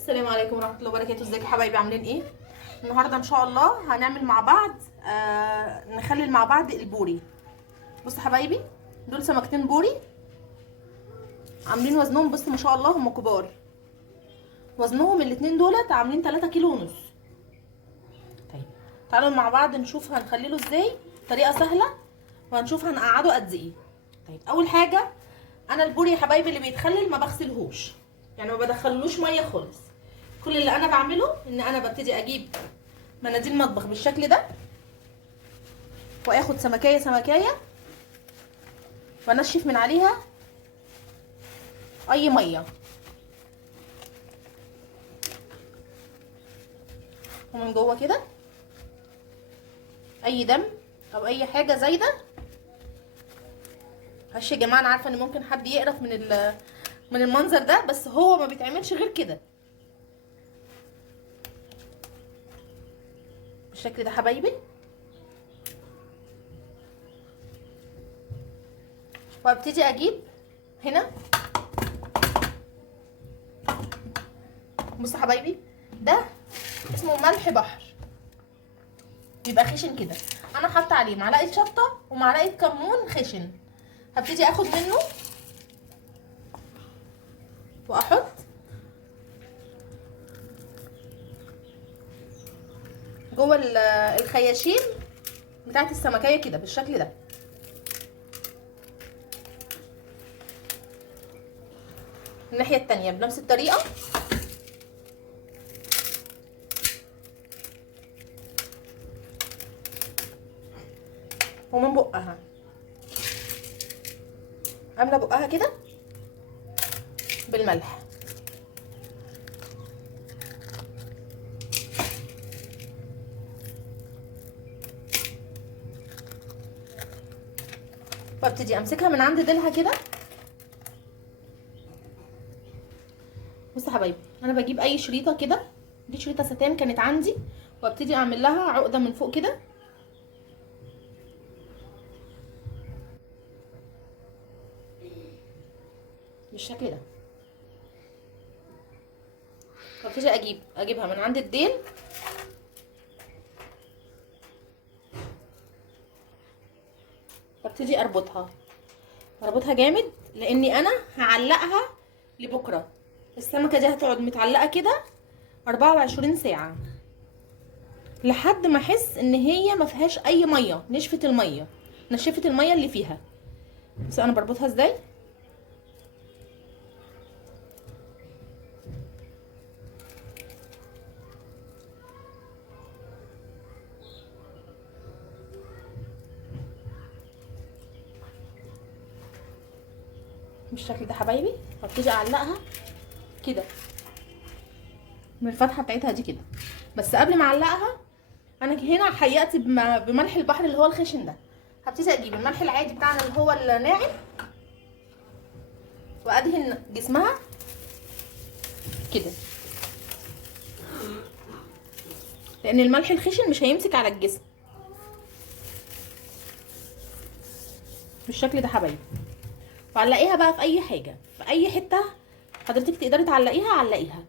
السلام عليكم ورحمه الله وبركاته. ازيكم يا حبايبي؟ عاملين ايه؟ النهارده ان شاء الله هنعمل مع بعض نخلل مع بعض البوري. بصوا يا حبايبي، دول سمكتين بوري عاملين وزنهم، بص ما شاء الله هم كبار. وزنهم الاتنين دولت عاملين 3 كيلو ونص. طيب تعالوا مع بعض نشوف هنخلله ازاي، طريقه سهله، وهنشوف هنقعده قد ايه. طيب اول حاجه، انا البوري يا حبايبي اللي بيتخلل ما بغسلهوش، يعني ما بدخلوش ميه خالص. كل اللي انا بعمله ان انا ببتدي اجيب مناديل مطبخ بالشكل ده، واخد سمكايه سمكايه وانشف من عليها اي ميه، ومن جوه كده اي دم او اي حاجه زايده. معلش يا جماعه، انا عارفه ان ممكن حد يقرف من المنظر ده، بس هو ما بيتعملش غير كده بالشكل ده حبايبي. وابتدي اجيب هنا، بصوا حبايبي، ده اسمه ملح بحر، بيبقى خشن كده. انا حاطه عليه معلقه شطه ومعلقه كمون خشن. هبتدي اخد منه واحط جوه الخياشيم بتاعت السمكيه كده بالشكل ده. الناحيه التانية بنفس الطريقه، ومن بقها عامله بقها كده بالملح. وابتدي امسكها من عند ديلها كده. بصوا يا حبايبي، انا بجيب اي شريطه كده، دي شريطه ستان كانت عندي، وابتدي اعمل لها عقده من فوق كده بالشكل ده. وابتدي اجيبها من عند الديل، وابتدي اربطها جامد، لاني انا هعلقها لبكره. السمكه دي هتقعد متعلقه كده 24 ساعه لحد ما احس ان هي ما فيهاش اي ميه، نشفت الميه اللي فيها. بس انا بربطها ازاي؟ بالشكل ده حبايبي. هبتدي اعلقها كده من الفتحه بتاعتها دي كده. بس قبل ما اعلقها، انا هنا حيقت بملح البحر اللي هو الخشن ده. هبتدي اجيب الملح العادي بتاعنا اللي هو الناعم، وادهن جسمها كده، لان الملح الخشن مش هيمسك على الجسم بالشكل ده حبايبي. وعلقيها بقى في اي حاجه، في اي حته حضرتك تقدري تعلقيها، علقيها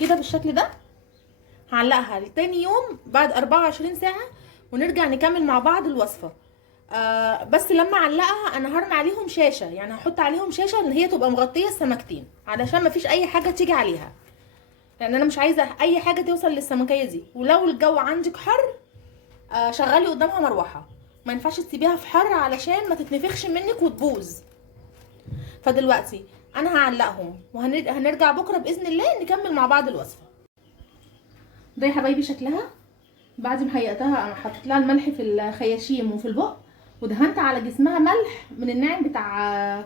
كده بالشكل ده. هعلقها لتاني يوم بعد 24 ساعه، ونرجع نكمل مع بعض الوصفه. بس لما اعلقها انا هرمي عليهم شاشه، يعني هحط عليهم شاشه ان هي تبقى مغطيه السمكتين، علشان مفيش اي حاجه تيجي عليها، لان انا مش عايزه اي حاجه توصل للسمكيه دي. ولو الجو عندك حر، شغلي قدامها مروحه، ما ينفعش تسيبيها في حر علشان ما تتنفخش منك وتبوظ. فدلوقتي انا هعلقهم، وهنرجع بكره باذن الله نكمل مع بعض الوصفه. ده يا حبايبي شكلها بعد ما حيقتها. انا حطيت لها الملح في الخياشيم وفي البق، ودهنت على جسمها ملح من الناعم بتاع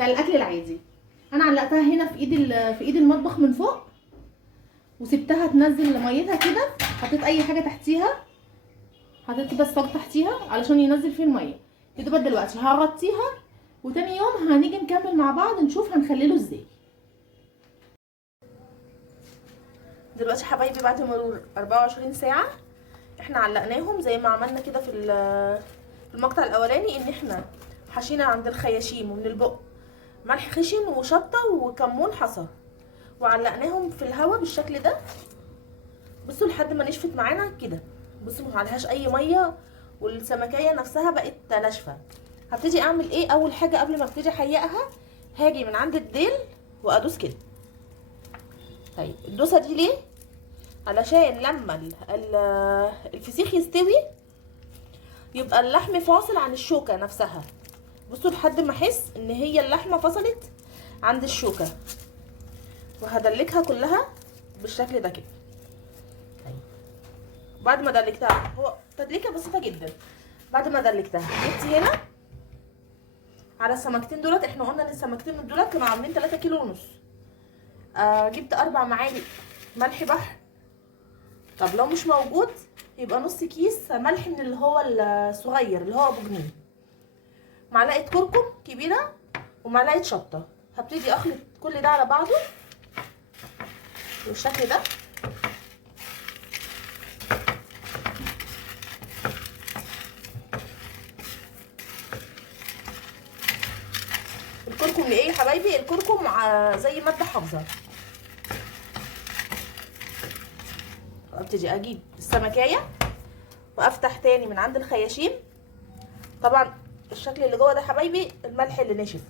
الاكل العادي. انا علقتها هنا في ايد المطبخ من فوق، وسبتها تنزل ميتها كده. حطيت اي حاجه تحتيها، حطيت كده الصاج تحتيها علشان ينزل فيه الميه. يدوبك دلوقتي هغطيها، وتاني يوم هنيجي نكمل مع بعض نشوف هنخلله ازاي. دلوقتي حبايبي بعد مرور 24 ساعه احنا علقناهم زي ما عملنا كده في المقطع الاولاني، ان احنا حشينا عند الخياشيم ومن البق ملح خشن وشطه وكمون حصى، وعلقناهم في الهواء بالشكل ده. بصوا لحد ما نشفت معانا كده. بصوا ما عليهاش اي ميه، والسمكيه نفسها بقت ناشفه. هبتدي اعمل ايه؟ اول حاجه قبل ما ابتدي احيقها هاجي من عند الديل وادوس كده. طيب الدوسه دي ليه؟ علشان لما الفسيخ يستوي يبقى اللحم فاصل عن الشوكه نفسها. بصوا لحد ما احس ان هي اللحمه فصلت عند الشوكه، وهدلكها كلها بالشكل ده كده. طيب بعد ما دلكتها، هو تدليكه بسيطه جدا. بعد ما دلكتها جبت هنا على السمكتين دولت، احنا قلنا ان السمكتين دولت كانوا عاملين 3 كيلو ونص. جبت 4 معالق ملح بحر. طب لو مش موجود يبقى نص كيس ملح من اللي هو الصغير اللي هو ابو جنيه. معلقه كركم كبيره ومعلقه شطه. هبتدي اخلط كل ده على بعضه بالشكل ده. الكركم لايه يا حبايبي؟ الكركم زي ماده حافظه. ابتدي اجيب السمكيه وافتح تاني من عند الخياشيم. طبعا الشكل اللي جوه ده حبايبي الملح اللي نشف.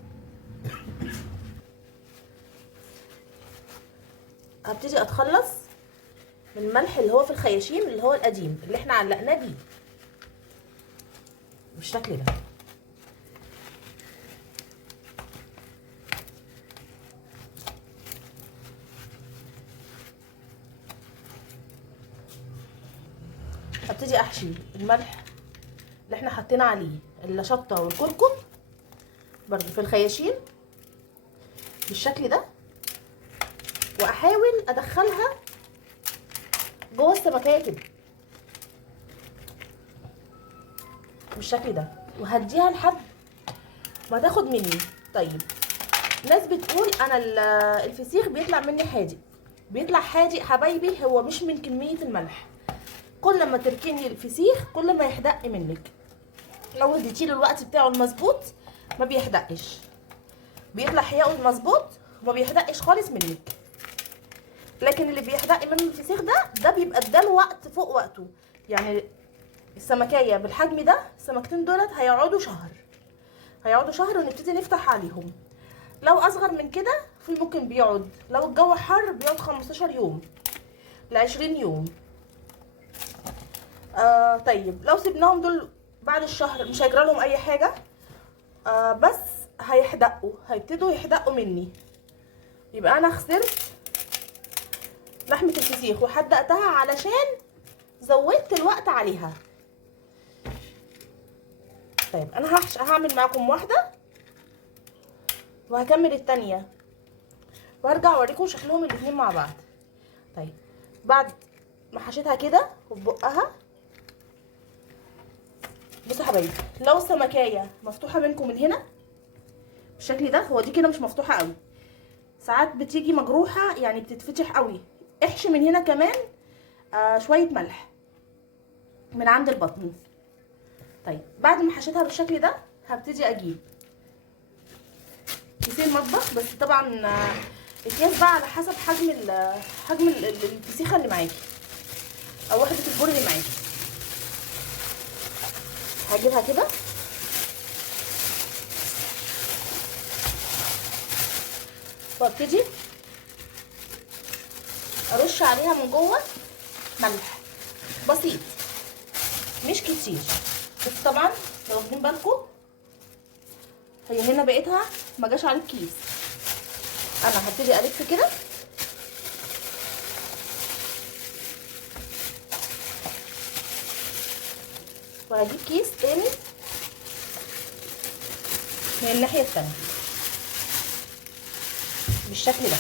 هبتدي اتخلص من الملح اللي هو في الخياشيم اللي هو القديم اللي احنا علقناه بيه بالشكل ده. هبتدي احشي الملح اللي احنا حطينا عليه الشطه والكركم برضو في الخياشيم بالشكل ده، واحاول ادخلها جوه السمكيه كده بالشكل ده، وهديها لحد ما تاخد مني. طيب ناس بتقول انا الفسيخ بيطلع مني حادق. بيطلع حادق حبايبي هو مش من كميه الملح. كل ما تركني الفسيخ كل ما يحدق منك. لو اديتيله الوقت بتاعه المظبوط ما بيحدقش، بيطلع حياؤه المظبوط وما بيحدقش خالص منك. لكن اللي بيحدق منه الفسيخ ده بيبقى اداله وقت فوق وقته. يعني السمكيه بالحجم ده، السمكتين دولت هيقعدوا شهر، هيقعدوا شهر ونبتدي نفتح عليهم. لو اصغر من كده في ممكن بيقعد، لو الجو حر بيقعد 15 يوم ل 20 يوم. طيب لو سيبناهم دول بعد الشهر مش هيجرى لهم اي حاجه، بس هيحدقوا، هيبتدوا يحدقوا مني. يبقى انا خسرت لحمه الفسيخ وحدقتها علشان زودت الوقت عليها. طيب انا هعمل معاكم واحده وهكمل التانية وهرجع اوريكم شكلهم الاتنين مع بعض. طيب بعد ما حشيتها كده وببقها، بصوا يا حبايبي لو السمكيه مفتوحه منكم من هنا بالشكل ده، هو دي كده مش مفتوحه قوي، ساعات بتيجي مجروحه يعني بتتفتح قوي، احشي من هنا كمان شويه ملح من عند البطن. طيب بعد ما حشيتها بالشكل ده هبتدي اجيب كيسين مطبخ، بس طبعا الكيس بقى على حسب حجم الفسيخه اللي معاكي او وحده البر اللي معاكي. هجيبها كده وابتدي ارش عليها من جوه ملح بسيط مش كتير. بس طبعا لو واخدين بالكم هي هنا بقيتها ما جاش على الكيس. انا هبتدي الف كده وهجيب كيس تاني من الناحيه التانيه بالشكل ده.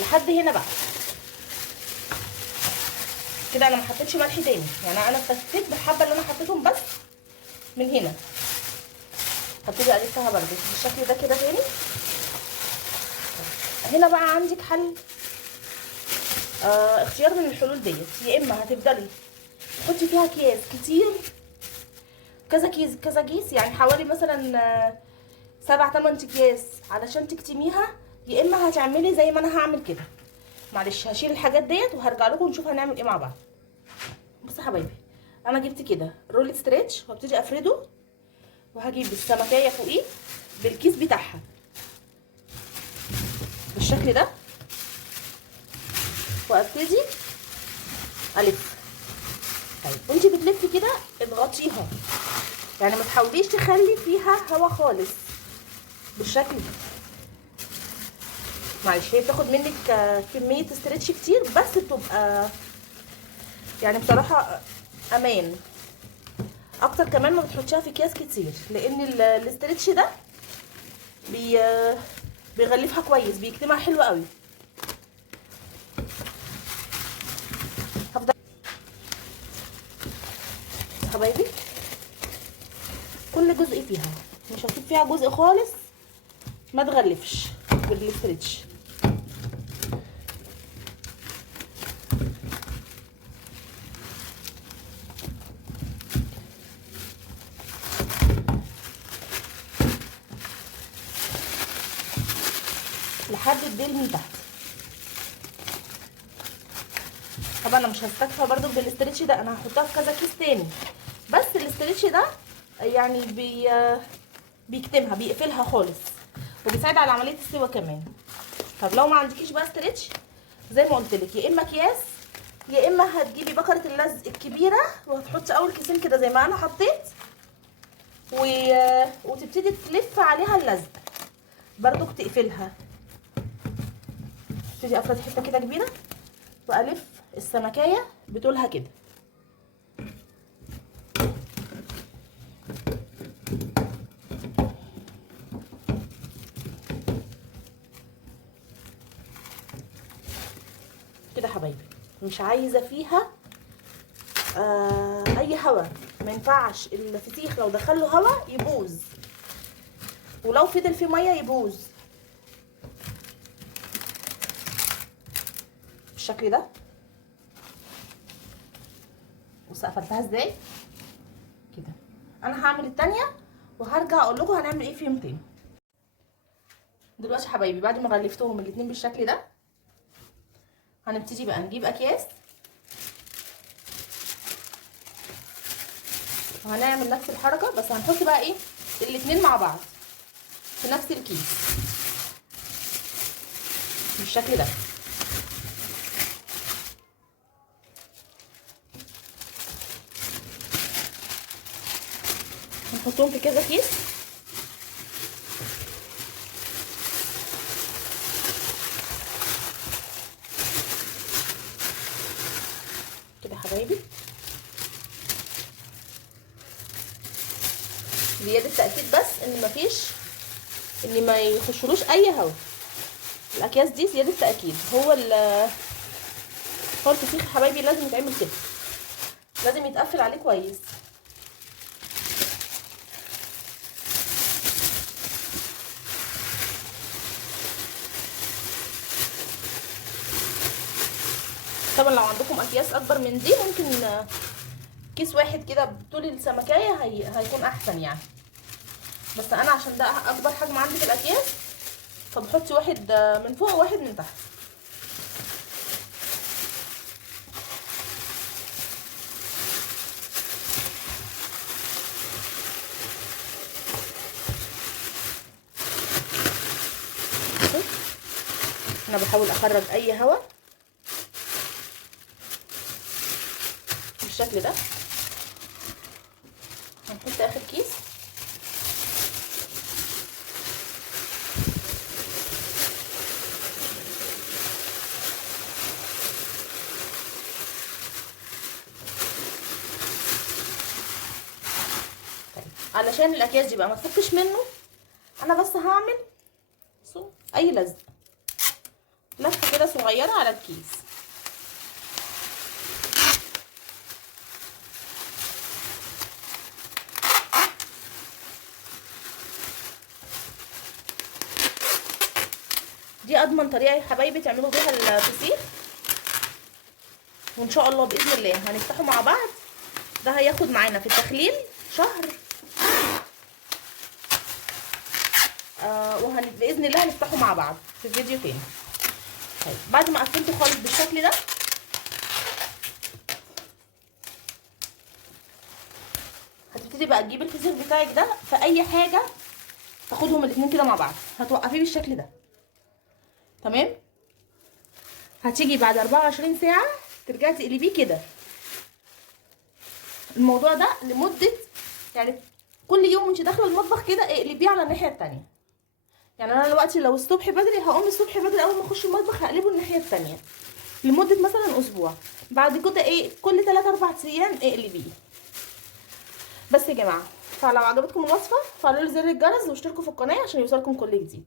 لحد هنا بقى كده انا ما حطيتش ملح تاني، يعني انا اكتفيت بالحبه اللي انا حطيتهم بس من هنا. هبتدي الفها برده بالشكل ده كده تاني. هنا بقى عندك حل، اختيار من الحلول ديت، يا اما هتفضلي تحطي فيها اكياس كتير، كذا كيس كذا كيس، يعني حوالي مثلا 7 8 اكياس علشان تكتميها يا اما هتعملي زي ما انا هعمل كده. معلش هشيل الحاجات ديت وهرجع لكم نشوف هنعمل ايه مع بعض. بصوا يا حبايبي، انا جبت كده رول ستريتش وابتدي افرده، وهجيب السمكيه فوقيه بالكيس بتاعها بالشكل ده، وابتدي الف. طيب وانتي بتلفي كده اضغطيها، يعني ما تحاوليش تخلي فيها هوا خالص بالشكل ده. معلش هي بتاخد منك كميه استرتش كتير، بس بتبقى يعني بصراحه امان اكتر. كمان ما بتحطيها في اكياس كتير، لان الاسترتش ده بيغلفها كويس، بيكتمها حلو قوي. هفضل حبايبي كل جزء فيها مش هسيب فيها جزء خالص ما تغلفش بالاسترتش. لحد الديل من تحت. طبعا انا مش هستكفى برضو بالاسترتش ده، انا هحطها في كذا كيس تاني، بس الاسترتش ده يعني بيكتمها، بيقفلها خالص، وبيساعد على عمليه السوا كمان. طب لو ما عندكيش بقى استرتش زي ما قلت لك، يا اما اكياس يا اما هتجيبي بكره اللزق الكبيره وهتحطي اول كيسين كده زي ما انا حطيت، وتبتدي تلف عليها اللزق برضو تقفلها. ابتدي افرد حته كده كبيره والف السمكيه بطولها كده. كده حبايبي مش عايزه فيها اي هوا، ما ينفعش الفسيخ لو دخله هوا يبوظ، ولو فضل فيه ميه يبوظ بالشكل ده. بصوا قفلتها ازاي كده. انا هعمل التانية وهرجع اقول لكم هنعمل ايه فيهم تاني. دلوقتي يا حبايبي بعد ما غلفتهم الاتنين بالشكل ده، هنبتدي بقى نجيب اكياس وهنعمل نفس الحركه، بس هنحط بقى ايه الاتنين مع بعض في نفس الكيس بالشكل ده. هنحطهم في كذا كيس كده يا حبايبي. زياده تاكيد بس ان ما يخشلوش اي هوا. الاكياس دي زياده تاكيد. هو الفسيخ يا حبايبي لازم يتعمل كده، لازم يتقفل عليه كويس. طبعا لو عندكم اكياس اكبر من دي ممكن كيس واحد كده بطول السمكية هيكون احسن يعني، بس انا عشان ده اكبر حجم عندي في الاكياس فبحط واحد من فوق وواحد من تحت. انا بحاول اخرج اي هواء بالشكل ده. هنحط اخر كيس علشان الاكياس دي بقى ما تفكش منه. انا بس هعمل اي لزق لفه كده صغيره على الكيس. دي اضمن طريقه يا حبايبي تعملوا بيها الفسيخ، وان شاء الله باذن الله هنفتحه مع بعض. ده هياخد معانا في التخليل شهر. باذن الله هنفتحه مع بعض في فيديو تاني. طيب بعد ما قفلته خالص بالشكل ده، هتبتدي بقى تجيب الفسيخ بتاعك ده في اي حاجه، تاخدهم الاتنين كده مع بعض، هتوقفيه بالشكل ده. تمام. هتيجي بعد 24 ساعه ترجعي تقلبيه كده. الموضوع ده لمده يعني كل يوم وانت داخله المطبخ كده اقلبيه على الناحيه التانيه. يعني انا دلوقتي لو الصبح بدري هقوم الصبح بدري اول ما اخش المطبخ هقلبه الناحيه التانيه لمده مثلا اسبوع. بعد كده كل 3 4 ايام اقلبيه. بس يا جماعه، فلو عجبتكم الوصفه فعلوا لي زر الجرس واشتركوا في القناه عشان يوصلكم كل جديد.